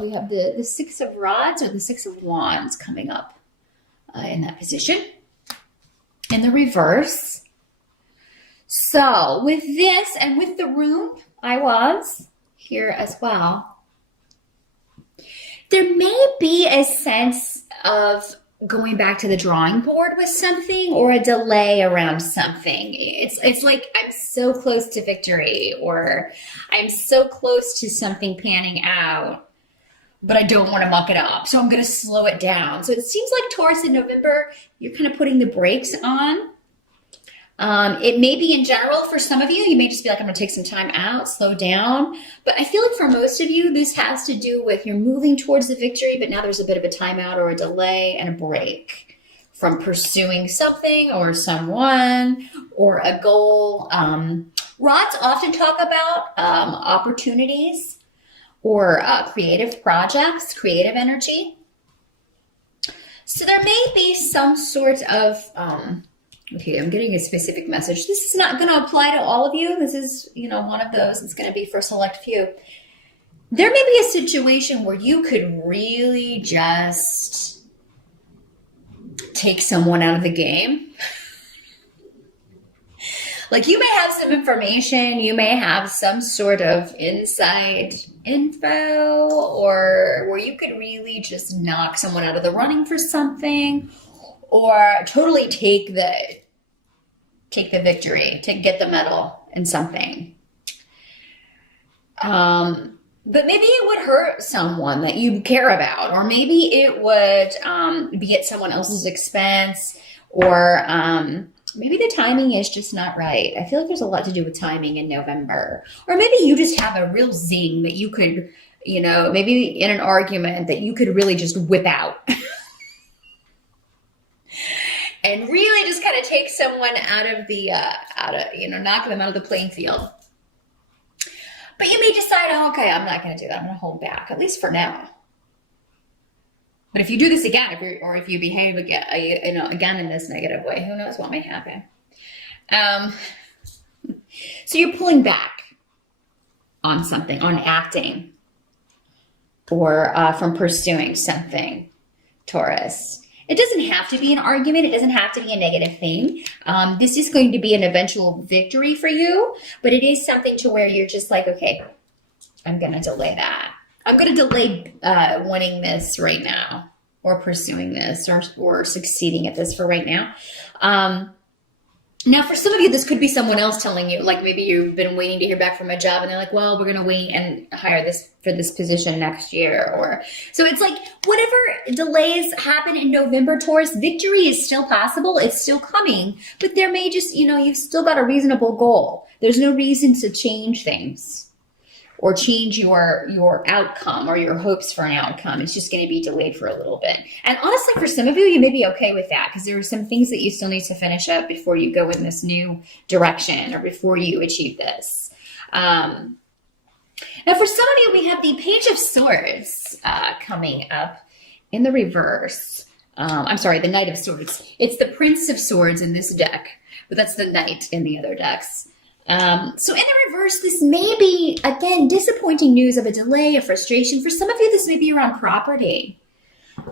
we have the Six of Rods or the Six of Wands coming up in that position. In the reverse. So with this and with the room, I was here as well. There may be a sense of going back to the drawing board with something or a delay around something. It's like I'm so close to victory or I'm so close to something panning out, but I don't want to muck it up. So I'm going to slow it down. So it seems like Taurus in November, you're kind of putting the brakes on. It may be in general for some of you, you may just be like, I'm going to take some time out, slow down. But I feel like for most of you, this has to do with you're moving towards the victory, but now there's a bit of a timeout or a delay and a break from pursuing something or someone or a goal. Rods often talk about opportunities or creative projects, creative energy. So there may be some sort of... okay, I'm getting a specific message. This is not going to apply to all of you. This is, one of those. It's going to be for a select few. There may be a situation where you could really just take someone out of the game. Like you may have some information, you may have some sort of inside info, or where you could really just knock someone out of the running for something. Or totally take the victory, to get the medal in something. But maybe it would hurt someone that you care about, or maybe it would be at someone else's expense, or maybe the timing is just not right. I feel like there's a lot to do with timing in November. Or maybe you just have a real zing that you could, maybe in an argument that you could really just whip out. And really just kind of take someone out of the, knock them out of the playing field. But you may decide, okay, I'm not going to do that. I'm going to hold back, at least for now. But if you do this again, if you behave again, again in this negative way, who knows what may happen. So you're pulling back on something, on acting, or from pursuing something, Taurus. It doesn't have to be an argument. It doesn't have to be a negative thing. This is going to be an eventual victory for you, but it is something to where you're just like, okay, I'm going to delay that. I'm going to delay winning this right now, or pursuing this, or succeeding at this for right now. Now, for some of you, this could be someone else telling you, like maybe you've been waiting to hear back from a job and they're like, well, we're going to wait and hire this for this position next year. Or so it's like whatever delays happen in November, Taurus, victory is still possible. It's still coming, but there may just, you've still got a reasonable goal. There's no reason to change things or change your outcome or your hopes for an outcome. It's just going to be delayed for a little bit. And honestly, for some of you, you may be okay with that because there are some things that you still need to finish up before you go in this new direction or before you achieve this. Now, for some of you, we have the Page of Swords coming up in the reverse. I'm sorry, the Knight of Swords. It's the Prince of Swords in this deck, but that's the Knight in the other decks. So in the reverse, this may be, again, disappointing news of a delay, a frustration. For some of you, this may be around property.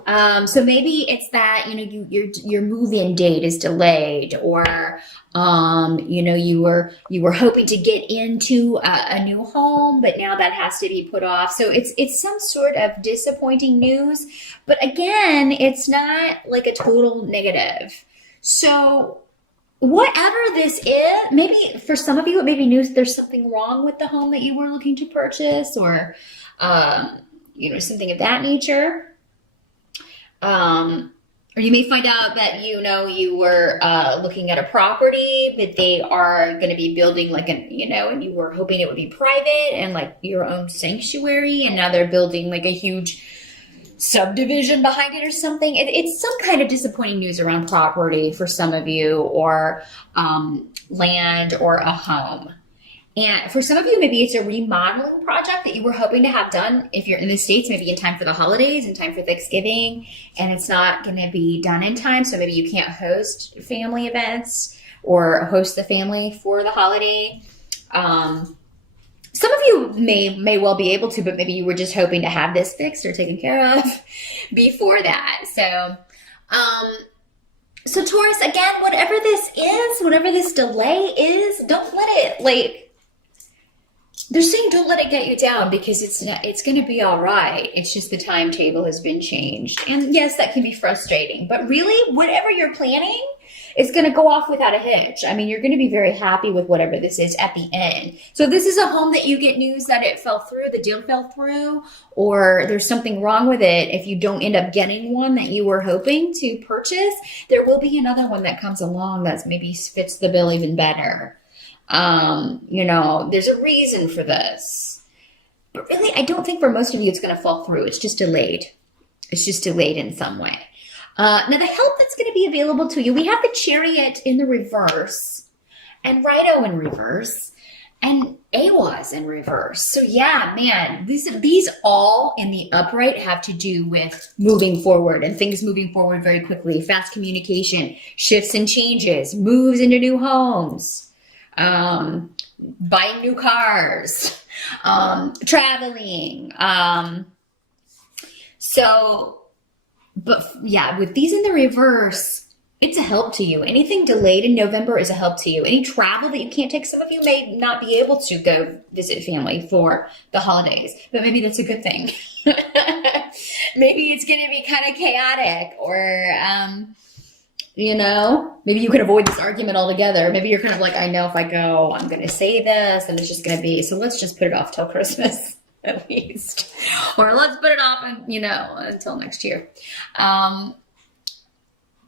So maybe it's that, your move-in date is delayed, or, you were hoping to get into a new home, but now that has to be put off. So it's some sort of disappointing news, but again, it's not like a total negative. So whatever this is, maybe for some of you, it may be news there's something wrong with the home that you were looking to purchase, or, something of that nature. Or you may find out that, you were looking at a property, but they are going to be building and you were hoping it would be private and like your own sanctuary, and now they're building like a huge subdivision behind it or something. It's some kind of disappointing news around property for some of you, or land or a home. And for some of you, maybe it's a remodeling project that you were hoping to have done if you're in the States, maybe in time for the holidays, in time for Thanksgiving, and it's not going to be done in time. So maybe you can't host family events or host the family for the holiday. Some of you may well be able to, but maybe you were just hoping to have this fixed or taken care of before that. So Taurus, again, whatever this is, whatever this delay is, don't let it, like, they're saying don't let it get you down, because it's going to be all right. It's just the timetable has been changed. And yes, that can be frustrating, but really, whatever you're planning is going to go off without a hitch. I mean, you're going to be very happy with whatever this is at the end. So if this is a home that you get news that it fell through, the deal fell through, or there's something wrong with it, if you don't end up getting one that you were hoping to purchase, there will be another one that comes along that maybe fits the bill even better. There's a reason for this. But really, I don't think for most of you it's going to fall through. It's just delayed. It's just delayed in some way. Now, the help that's going to be available to you, we have the Chariot in the reverse, and Righto in reverse, and Awaz in reverse. So yeah, man, these all in the upright have to do with moving forward and things moving forward very quickly, fast communication, shifts and changes, moves into new homes, buying new cars, traveling. But yeah, with these in the reverse, it's a help to you. Anything delayed in November is a help to you. Any travel that you can't take, some of you may not be able to go visit family for the holidays, but maybe that's a good thing. Maybe it's going to be kind of chaotic, or, maybe you can avoid this argument altogether. Maybe you're kind of like, I know if I go, I'm going to say this and it's just going to be, so let's just put it off till Christmas. At least, or let's put it off, until next year. But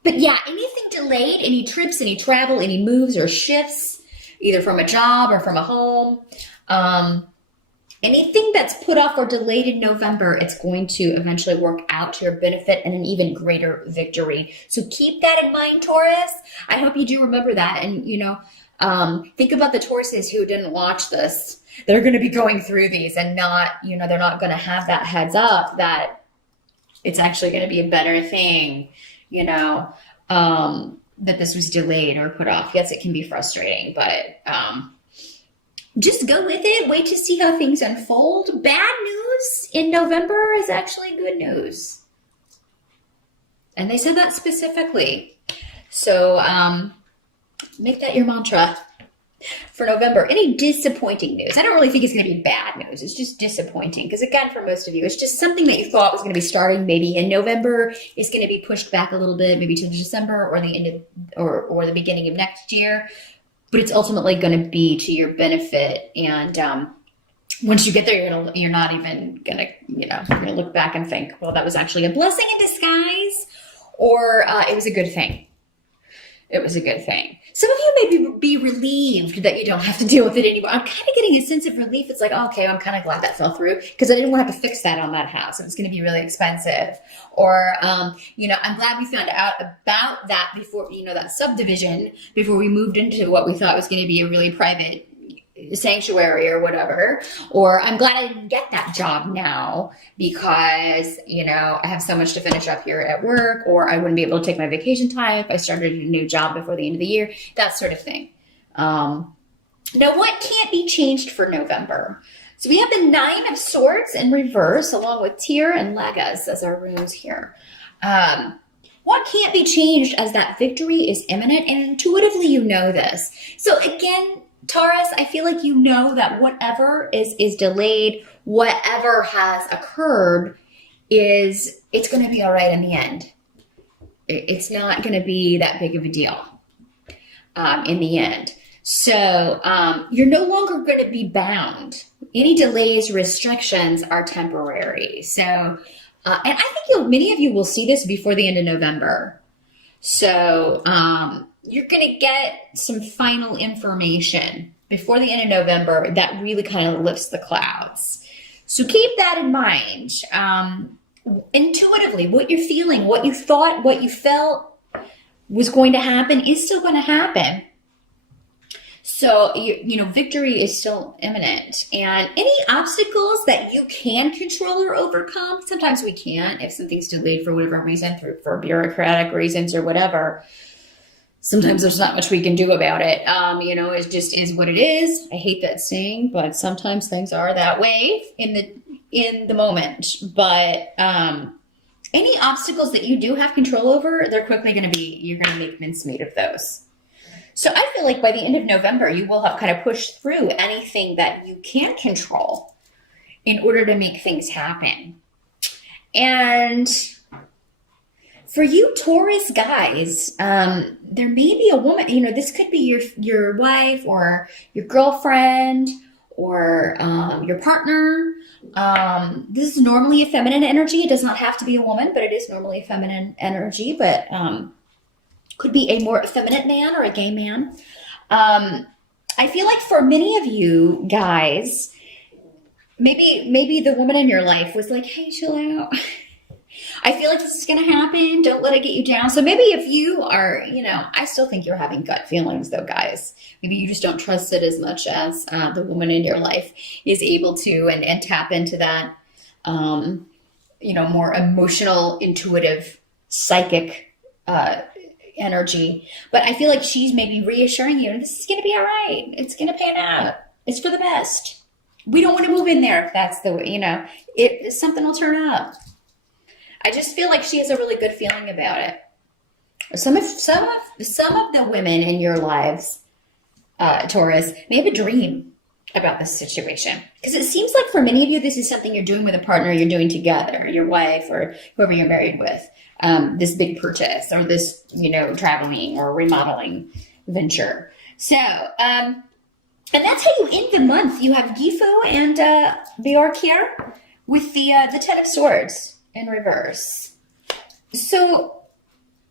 yeah, anything delayed, any trips, any travel, any moves or shifts, either from a job or from a home, anything that's put off or delayed in November, it's going to eventually work out to your benefit and an even greater victory. So keep that in mind, Taurus. I hope you do remember that. And, think about the Tauruses who didn't watch this. They're going to be going through these and not, they're not going to have that heads up that it's actually going to be a better thing, that this was delayed or put off. Yes, it can be frustrating, but just go with it. Wait to see how things unfold. Bad news in November is actually good news. And they said that specifically. So make that your mantra for November. Any disappointing news? I don't really think it's going to be bad news. It's just disappointing, because again, for most of you, it's just something that you thought was going to be starting maybe in November is going to be pushed back a little bit, maybe to December or the end of, or the beginning of next year. But it's ultimately going to be to your benefit. And once you get there, you're not even going to, you're going to look back and think, well, that was actually a blessing in disguise, or it was a good thing. It was a good thing. Some of you may be relieved that you don't have to deal with it anymore. I'm kind of getting a sense of relief. It's like, okay, I'm kind of glad that fell through, because I didn't want to have to fix that on that house. It was going to be really expensive. Or, I'm glad we found out about that before, that subdivision, before we moved into what we thought was going to be a really private sanctuary or whatever. Or I'm glad I didn't get that job now, because, I have so much to finish up here at work, or I wouldn't be able to take my vacation time if I started a new job before the end of the year, that sort of thing. Now, what can't be changed for November? So we have the Nine of Swords in reverse, along with Tyr and Lagas as our runes here. What can't be changed, as that victory is imminent, and intuitively you know this. So again, Taurus, I feel like that whatever is delayed, whatever has occurred, it's going to be all right in the end. It's not going to be that big of a deal in the end. So you're no longer going to be bound. Any delays, restrictions are temporary. So, and I think many of you will see this before the end of November. So you're going to get some final information before the end of November that really kind of lifts the clouds. So keep that in mind. Intuitively, what you're feeling, what you thought, what you felt was going to happen is still going to happen. So, victory is still imminent. And any obstacles that you can control or overcome, sometimes we can't if something's delayed for whatever reason, for bureaucratic reasons or whatever. sometimes there's not much we can do about it. It just is what it is. I hate that saying, but sometimes things are that way in the moment. But any obstacles that you do have control over, you're going to make mincemeat of those. So I feel like by the end of November, you will have kind of pushed through anything that you can't control in order to make things happen. And for you Taurus guys, there may be a woman, this could be your wife or your girlfriend or your partner. This is normally a feminine energy. It does not have to be a woman, but it is normally a feminine energy, but could be a more effeminate man or a gay man. I feel like for many of you guys, maybe the woman in your life was like, hey, chill out. I feel like this is going to happen. Don't let it get you down. So maybe if you are, I still think you're having gut feelings though, guys. Maybe you just don't trust it as much as the woman in your life is able to and tap into that, more emotional, intuitive, psychic energy. But I feel like she's maybe reassuring you, this is going to be all right. It's going to pan out. It's for the best. We don't want to move in there if that's the way, something will turn up. I just feel like she has a really good feeling about it. Some of the women in your lives, Taurus, may have a dream about this situation. Because it seems like for many of you, this is something you're doing with a partner, you're doing together, your wife or whoever you're married with. This big purchase or this, traveling or remodeling venture. So, and that's how you end the month. You have Gifu and Bjork here with the Ten of Swords in reverse. So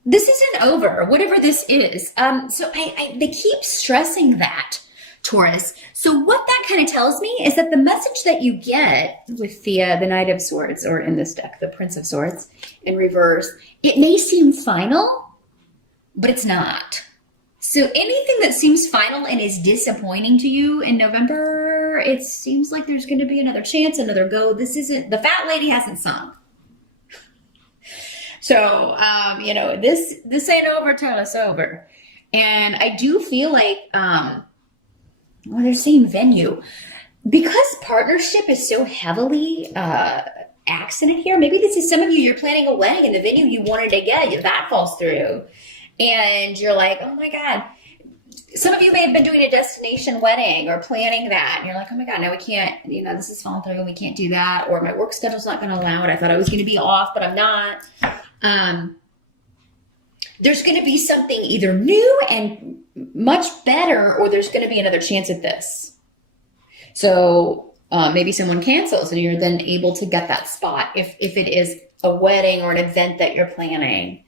this isn't over, whatever this is. So they keep stressing that, Taurus. So what that kind of tells me is that the message that you get with the Knight of Swords, or in this deck, the Prince of Swords in reverse, it may seem final, but it's not. So anything that seems final and is disappointing to you in November, it seems like there's going to be another chance, another go. This isn't, the fat lady hasn't sung. So, this ain't over till it's over. And I do feel like, they're saying venue. Because partnership is so heavily accented here, maybe this is some of you, you're planning a wedding and the venue you wanted to get, that falls through. And you're like, oh my God. Some of you may have been doing a destination wedding or planning that. And you're like, oh my God, no, we can't, this is falling through and we can't do that. Or my work schedule's not going to allow it. I thought I was going to be off, but I'm not. There's going to be something either new and much better, or there's going to be another chance at this. So maybe someone cancels and you're then able to get that spot if it is a wedding or an event that you're planning.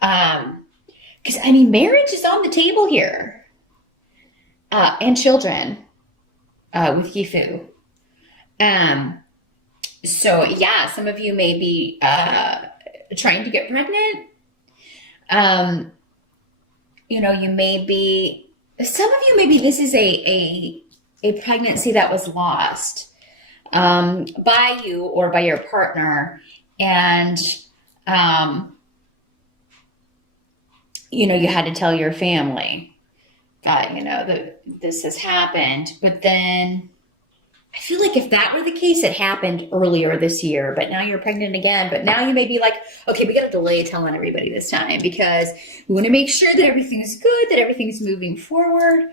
Because, marriage is on the table here. And children with Gifu. So, yeah, some of you may be trying to get pregnant. You may be, some of you, maybe this is a pregnancy that was lost by you or by your partner. And, you had to tell your family that, that this has happened. But then I feel like if that were the case, it happened earlier this year, but now you're pregnant again. But now you may be like, okay, we got to delay telling everybody this time because we want to make sure that everything's good, that everything's moving forward.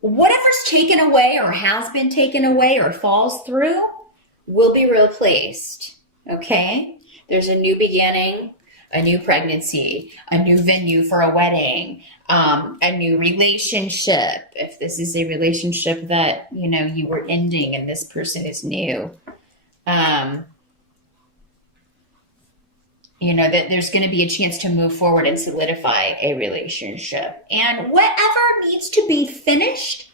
Whatever's taken away or has been taken away or falls through will be replaced. Okay? There's a new beginning, a new pregnancy, a new venue for a wedding, a new relationship. If this is a relationship that, you were ending and this person is new, that there's going to be a chance to move forward and solidify a relationship. And whatever needs to be finished,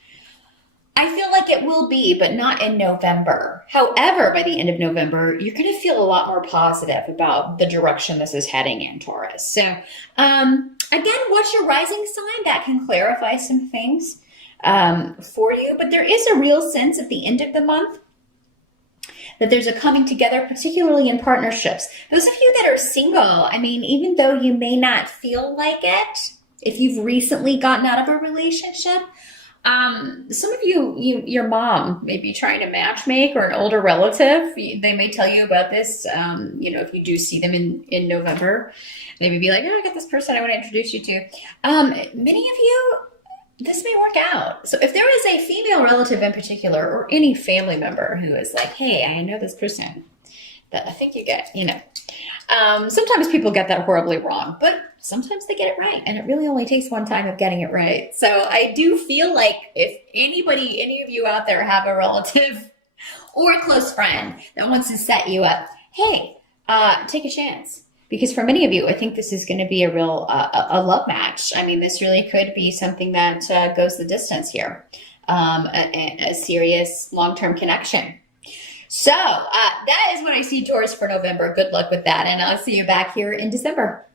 I feel like it will be, but not in November. However, by the end of November, you're going to feel a lot more positive about the direction this is heading in, Taurus. So, again, what's your rising sign? That can clarify some things for you. But there is a real sense at the end of the month that there's a coming together, particularly in partnerships. Those of you that are single, I mean, even though you may not feel like it, if you've recently gotten out of a relationship, some of your mom may be trying to matchmake, or an older relative. They may tell you about this, if you do see them in November. They may be like, oh, I got this person I want to introduce you to. Many of you, this may work out. So if there is a female relative in particular, or any family member who is like, hey, I know this person that I think you get, sometimes people get that horribly wrong, but sometimes they get it right. And it really only takes one time of getting it right. So I do feel like if any of you out there have a relative or a close friend that wants to set you up, hey, take a chance. Because for many of you, I think this is going to be a real a love match. I mean, this really could be something that goes the distance here, a serious long-term connection. So that is what I see, Taurus, for November. Good luck with that, and I'll see you back here in December.